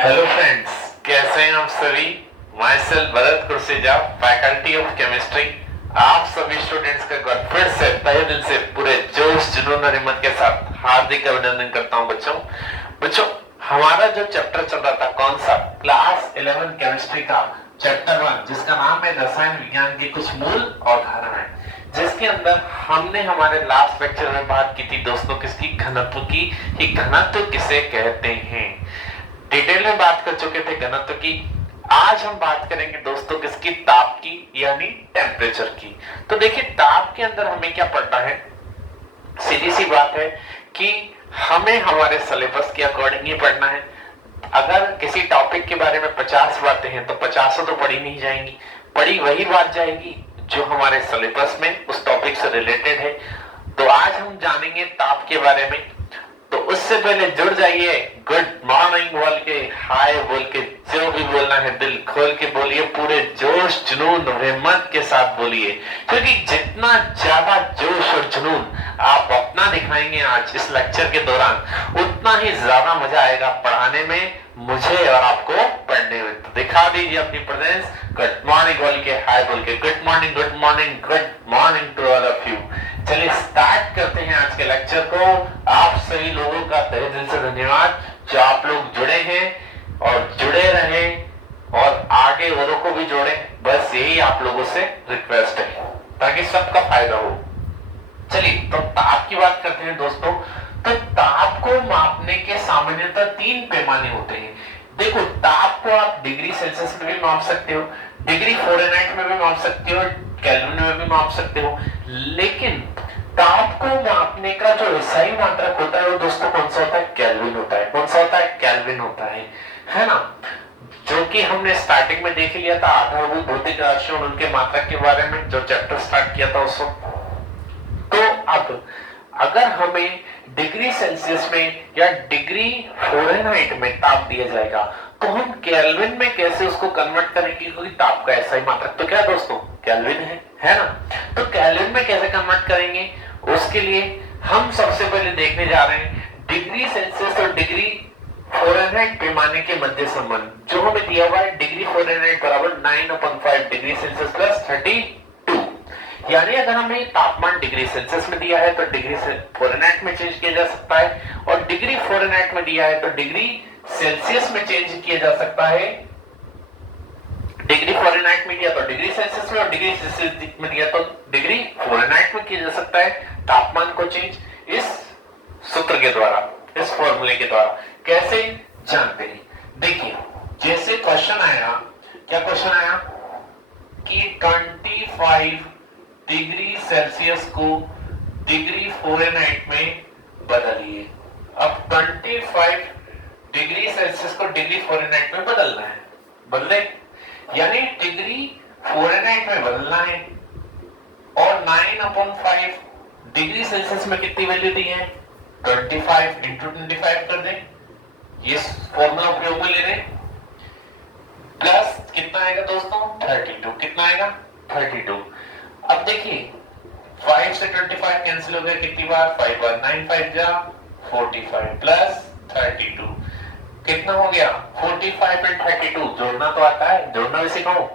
Hello friends, कैसे हैं आप सभी। Myself Bharat Kurseja, faculty of chemistry. आप सभी स्टूडेंट्स का एक बार फिर से तहे दिल से पूरे जोश जुनून और हिम्मत के साथ हार्दिक अभिनंदन करता हूं। बच्चों हमारा जो चैप्टर चल रहा था, कौन सा, क्लास 11 केमिस्ट्री का चैप्टर 1, जिसका नाम है रसायन विज्ञान के कुछ मूल अवधारणाएं, जिसके अंदर हमने हमारे लास्ट लेक्चर में बात की थी दोस्तों किसकी, घनत्व की, कि घनत्व किसे कहते हैं। डिटेल में बात कर चुके थे घनत्व की। आज हम बात करेंगे दोस्तों किसकी, ताप की, यानी टेम्परेचर की। तो देखिए ताप के अंदर हमें क्या पढ़ना है, सीधी सी बात है कि हमें हमारे सिलेबस के अकॉर्डिंग ही पढ़ना है। अगर किसी टॉपिक के बारे में 50 बातें हैं तो 50 तो पढ़ी नहीं जाएंगी, पढ़ी वही बात जाएगी जो हमारे सिलेबस में उस टॉपिक से रिलेटेड है। तो आज हम जानेंगे ताप के बारे में। तो उससे पहले जुड़ जाइए, गुड मॉर्निंग बोल के, हाय बोल के, जो भी बोलना है दिल खोल के बोलिए, पूरे जोश जुनून और हिम्मत के साथ बोलिए, क्योंकि जितना ज्यादा जोश और जुनून आप अपना दिखाएंगे आज इस लेक्चर के दौरान, उतना ही ज्यादा मजा आएगा पढ़ाने में, मुझे और आपको पढ़ने में। तो दिखा दीजिए अपनी प्रेजेंस, गुड मॉर्निंग बोल के, हाय बोल के, good morning good morning good morning to all of you. चलिए स्टार्ट करते हैं आज के लेक्चर को। आप सभी लोगों का तहे दिल से धन्यवाद जो आप लोग जुड़े हैं और जुड़े रहें और आगे औरों को भी जोड़े, बस यही आप लोगों से रिक्वेस्ट है ताकि सबका फायदा हो। चलिए तो ताप की बात करते हैं दोस्तों। तो ताप को मापने के सामान्यतः 3 पैमाने होते हैं। देखो ताप को आप डिग्री सेल्सियस में भी माप सकते हो, डिग्री फ़ारेनहाइट में भी माप सकते हो, केल्विन में भी माप सकते हो, लेकिन ताप को मापने का जो सही मात्रक होता है वो दोस्तों कौन सा होता है, केल्विन होता है। कौन सा होता है, केल्विन होता है ना, जो कि हमने स्टार्टिंग में देख लिया था आधारभूत भौतिक राशियों और उनके मात्रक के बारे में, जो चैप्टर स्टार्ट किया था उस वक्त। तो अब अगर हमें डिग्री सेल्सियस में या डिग्री फ़ारेनहाइट में ताप दिया जाएगा तो हम केल्विन में कैसे उसको कन्वर्ट करेंगे, क्योंकि ताप का ऐसा ही मात्रक तो क्या दोस्तों, केल्विन है ना। तो केल्विन में कैसे कन्वर्ट करेंगे, उसके लिए हम सबसे पहले देखने जा रहे हैं डिग्री सेल्सियस और डिग्री फ़ारेनहाइट पैमाने के मध्य संबंध, जो हमें दिया हुआ है डिग्री फ़ारेनहाइट बराबर 9/5 डिग्री सेल्सियस प्लस 32। यानी अगर हमें तापमान डिग्री सेल्सियस में दिया है तो डिग्री फ़ारेनहाइट में चेंज किया जा सकता है, और डिग्री फ़ारेनहाइट में दिया है तो डिग्री सेल्सियस में चेंज किया जा सकता है। डिग्री फ़ारेनहाइट में दिया तो डिग्री सेल्सियस में, और डिग्री सेल्सियस में दिया तो डिग्री फ़ारेनहाइट में किया जा सकता है तापमान को चेंज, इस सूत्र के द्वारा, इस फॉर्मूले के द्वारा। कैसे जानते हैं, देखिए जैसे क्वेश्चन आया, क्या क्वेश्चन आया कि 25 डिग्री सेल्सियस को डिग्री फ़ारेनहाइट में बदलिए। अब 25 डिग्री सेल्सियस को डिग्री फ़ारेनहाइट में बदलना है, बदले यानी डिग्री फ़ारेनहाइट में बदलना है, और 9/5 डिग्री सेल्सियस में कितनी वैल्यू दी है, 25 इंटू 25 कर दें, ये फॉर्मूला उपयोग में ले रहे, प्लस कितना आएगा दोस्तों 32, कितना आएगा 32। अब देखिए 5 से 25 कैंसिल हो गया, कितनी बार, 5 बार, 9 5 जा 45 प्लस 32 कितना हो गया 45 एंड 32। जोड़ना तो आता है, जोड़ना भी सिखाओ।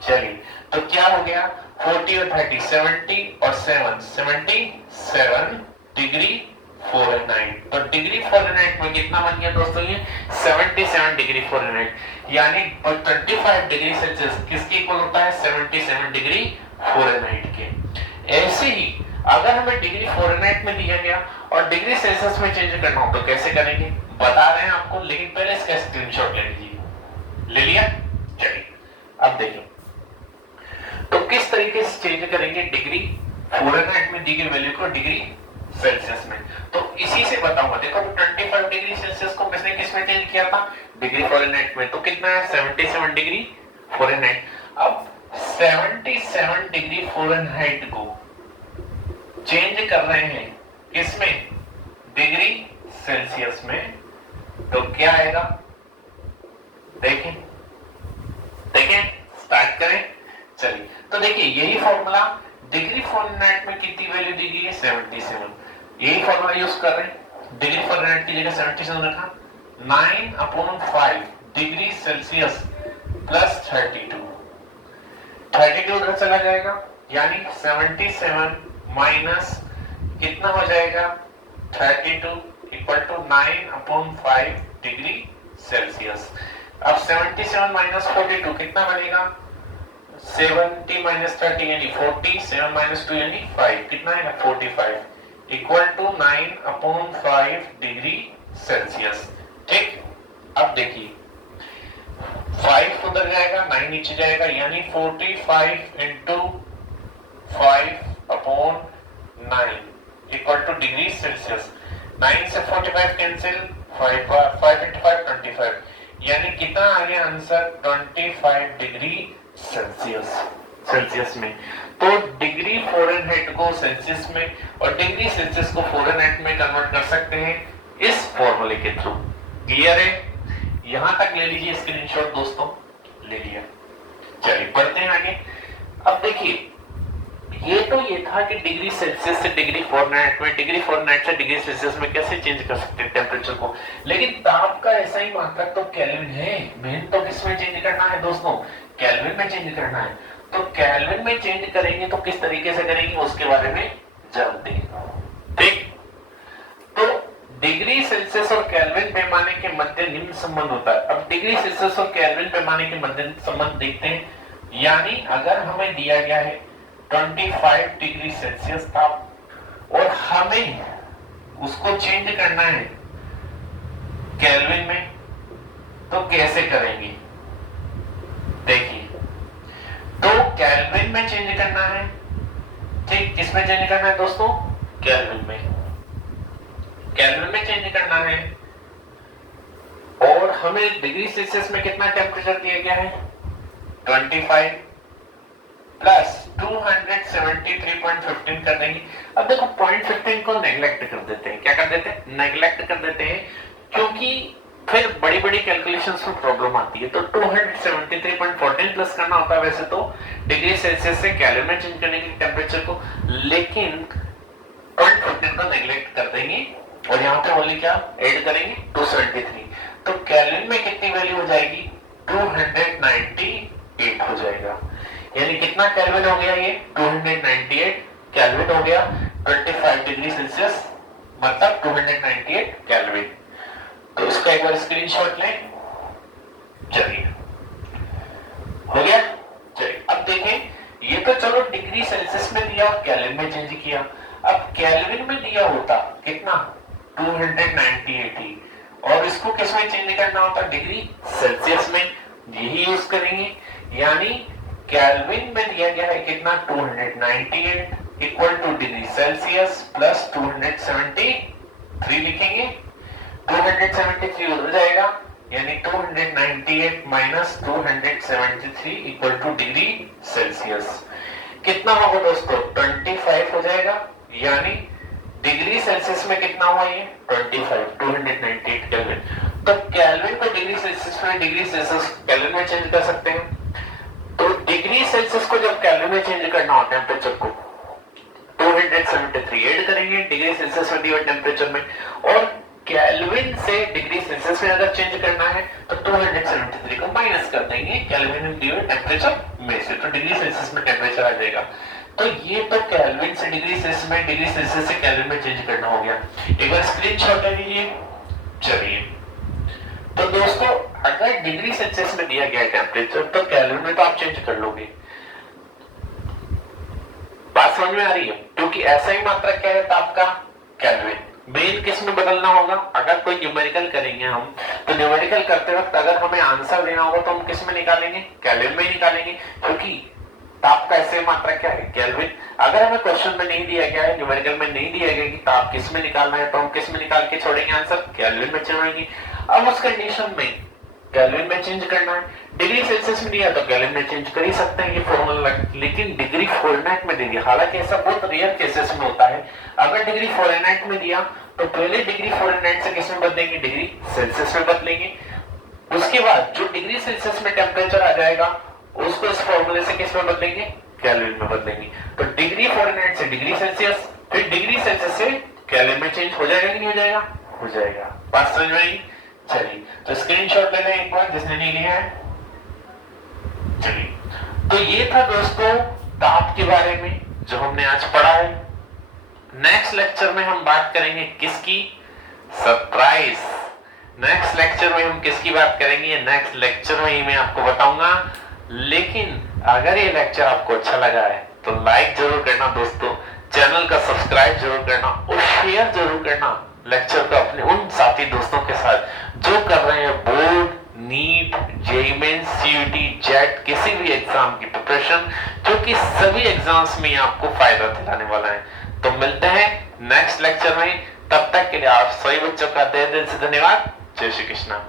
चलिए तो क्या हो गया 40 और 30 70 और 7 77 डिग्री फ़ारेनहाइट। तो डिग्री फ़ारेनहाइट में कितना बन गया दोस्तों, ये 77 डिग्री फ़ारेनहाइट, यानी 25 डिग्री सेल्सियस किसके इक्वल होता है, 77 डिग्री फ़ारेनहाइट के। ऐसे ही अगर हमें डिग्री फ़ारेनहाइट में दिया गया और डिग्री सेल्सियस में चेंज करना हो तो कैसे करेंगे, बता रहे हैं आपको, लेकिन पहले इसका स्क्रीनशॉट ले लीजिए। ले लिया, चलिए अब देखिए तो किस तरीके से चेंज करेंगे डिग्री फ़ारेनहाइट में दी गई वैल्यू को डिग्री सेल्सियस में। तो इसी से बताऊंगा। देखो 25 डिग्री सेल्सियस को मैंने किस में चेंज किया था, डिग्री फ़ारेनहाइट में, तो कितना है 77 डिग्री फ़ारेनहाइट। अब 77 डिग्री फ़ारेनहाइट को चेंज कर रहे हैं किसमें, डिग्री सेल्सियस में, तो क्या आएगा, देखें देखें स्टार्ट करें। चलिए तो देखिए यही फॉर्मूला डिग्री फ़ारेनहाइट में कितनी वैल्यू दी गई है 77, यही फॉर्मूला यूज कर रहे हैं, डिग्री फ़ारेनहाइट की जगह 77 रखा, 9/5 डिग्री सेल्सियस प्लस 32 उधर चला जाएगा, यानी 77 माइनस कितना हो जाएगा 32 इक्वल टू 9/5 डिग्री सेल्सियस। अब 77 माइनस 42 कितना बनेगा 70 माइनस 30 यानी 40, 7 माइनस 2 यानी 5, कितना आएगा 45 इक्वल टू 9/5 डिग्री सेल्सियस। ठीक, अब देखिए 5 उधर जाएगा, 9 नीचे जाएगा, यानी 45 into 5/9 equal two degree Celsius. 9 से 45 कैंसिल, 5 इंटू 5 25, यानी कितना आ गया आंसर 25 डिग्री सेल्सियस में। तो डिग्री फ़ारेनहाइट को सेल्सियस में और डिग्री सेल्सियस को फ़ारेनहाइट में कन्वर्ट कर सकते हैं इस फॉर्मूले के थ्रू। क्लियर है? यहां तक ले लीजिए स्क्रीनशॉट दोस्तों, ले लिया। चलिए बढ़ते हैं आगे। अब देखिए ये था कि डिग्री सेल्सियस से डिग्री फ़ारेनहाइट में, डिग्री फ़ारेनहाइट से डिग्री सेल्सियस में कैसे चेंज कर सकते हैं टेम्परेचर को। लेकिन ताप का ऐसा ही मात्रक तो केल्विन है। मेन तो किसमें चेंज करना है दोस्तों, केल्विन में चेंज करना है। तो केल्विन में चेंज करेंगे तो किस तरीके से करेंगे उसके बारे में जानते हैं। ठीक, तो डिग्री सेल्सियस और केल्विन पैमाने के मध्य निम्न संबंध होता है। अब डिग्री सेल्सियस और केल्विन पैमाने के मध्य संबंध देखते हैं। यानी अगर हमें दिया गया है 25 डिग्री सेल्सियस ताप और हमें उसको चेंज करना है केल्विन में, तो कैसे करेंगे देखिए। तो केल्विन में चेंज करना है। ठीक, किसमें चेंज करना है दोस्तों, केल्विन में। केल्विन में चेंज करना है और हमें डिग्री सेल्सियस में कितना टेम्परेचर दिया गया है 25 प्लस 273.15 कर देंगे। अब देखो 0.15 को नेग्लेक्ट कर देते हैं। क्या कर देते हैं, नेग्लेक्ट कर देते हैं, क्योंकि फिर बड़ी बड़ी कैलकुलेशंस में प्रॉब्लम आती है। तो 273.14 प्लस करना होता है वैसे तो डिग्री सेल्सियस से केल्विन में चेंज करने के टेम्परेचर को, लेकिन 0.15 को नेग्लेक्ट कर देंगे और यहाँ पे ओनली क्या ऐड करेंगे 273। तो केल्विन में कितनी वैल्यू हो जाएगी 298 हो जाएगा। यानी कितना केल्विन हो गया ये 298 केल्विन हो गया 25 डिग्री सेल्सियस, मतलब 298 केल्विन। तो इसका एक बार स्क्रीनशॉट लें। चलिए हो गया। चलिए अब देखें, ये तो चलो डिग्री सेल्सियस में दिया और केल्विन में चेंज किया। अब केल्विन में दिया होता कितना 298 ही, और इसको किस में चेंज करना होता डिग्री सेल्सियस में, यही यूज करेंगे। यानी केल्विन में दिया गया है कितना 298 equal two degree Celsius plus 273 लिखेंगे। 273 उधर जाएगा, यानी 298 minus 273 equal two degree Celsius. कितना होगा दोस्तों 25 हो जाएगा। यानी डिग्री सेल्सियस में कितना हुआ ये 25 298 केल्विन। तो केल्विन को डिग्री सेल्सियस में, डिग्री सेल्सियस केल्विन में चेंज कर सकते हैं। तो डिग्री सेल्सियस को जब केल्विन में चेंज करना होता है टेम्परेचर को 273 ऐड करेंगे डिग्री सेल्सियस में दिए टेम्परेचर में, और केल्विन से डिग्री सेल्सियस में अगर चेंज करना है तो 273 को माइनस कर देंगे केल्विन में दिए टेम्परेचर में से, तो डिग्री सेल्सियस में टेम्परेचर आ जाएगा। तो ये तो केल्विन से डिग्री सेल्सियस में, डिग्री सेल्सियस से केल्विन में चेंज करना हो गया। एक बार स्क्रीनशॉट ले लीजिए। चलिए तो दोस्तों अगर डिग्री सेल्सियस में दिया गया टेम्परेचर तो केल्विन में तो आप चेंज कर लोगे। बात समझ में आ रही है? क्योंकि ऐसा ही मात्रा क्या है ताप का केल्विन। मेन किस में बदलना होगा, अगर कोई न्यूमेरिकल करेंगे हम तो न्यूमेरिकल करते वक्त अगर हमें आंसर देना होगा तो हम किस में निकालेंगे केल्विन में निकालेंगे, क्योंकि ताप का ऐसे मात्रा क्या है केल्विन। अगर हमें क्वेश्चन में नहीं दिया गया है, न्यूमेरिकल में नहीं दिया गया कि ताप किस में निकालना है, तो हम किस में निकाल के छोड़ेंगे आंसर केल्विन में छोड़ेंगे। अब उस कंडीशन में केल्विन में चेंज करना है। डिग्री सेल्सियस में दिया तो केल्विन में चेंज कर ही सकते हैं, ये फॉर्मूला, लेकिन डिग्री फ़ारेनहाइट में दे दिया। हालांकि ऐसा बहुत रेयर केसेस में होता है। अगर डिग्री फ़ारेनहाइट में दिया तो पहले डिग्री फ़ारेनहाइट से किस में बदलेंगे डिग्री सेल्सियस में बदलेंगे। उसके बाद जो डिग्री सेल्सियस में टेम्परेचर आ जाएगा उसको इस फॉर्मूले से किस में बदलेंगे केल्विन में बदलेंगे। तो डिग्री फ़ारेनहाइट से डिग्री सेल्सियस, फिर डिग्री सेल्सियस से केल्विन में चेंज हो जाएगा कि नहीं हो जाएगा, हो जाएगा। बात समझ में आई? चलिए तो स्क्रीनशॉट ले लें एक बार जिसने नहीं लिया है। चलिए तो ये था दोस्तों दांत के बारे में जो हमने आज पढ़ा है। नेक्स्ट लेक्चर में हम बात करेंगे किसकी? सरप्राइज। नेक्स्ट लेक्चर में हम किसकी बात करेंगे? नेक्स्ट लेक्चर में ही मैं आपको बताऊंगा। लेकिन अगर ये लेक्चर आपको अच्छा लगा है तो लाइक जरूर करना दोस्तों, चैनल का सब्सक्राइब जरूर करना और शेयर जरूर करना लेक्चर को अपने उन साथी दोस्तों के साथ जो कर रहे हैं board, NEET, JEE mains, CUET, JET किसी भी एग्जाम की प्रिपरेशन, जो कि सभी एग्जाम्स में आपको फायदा दिलाने वाला है। तो मिलते हैं नेक्स्ट लेक्चर में, तब तक के लिए आप सभी बच्चों का तहे दिल से धन्यवाद। जय श्री कृष्णा।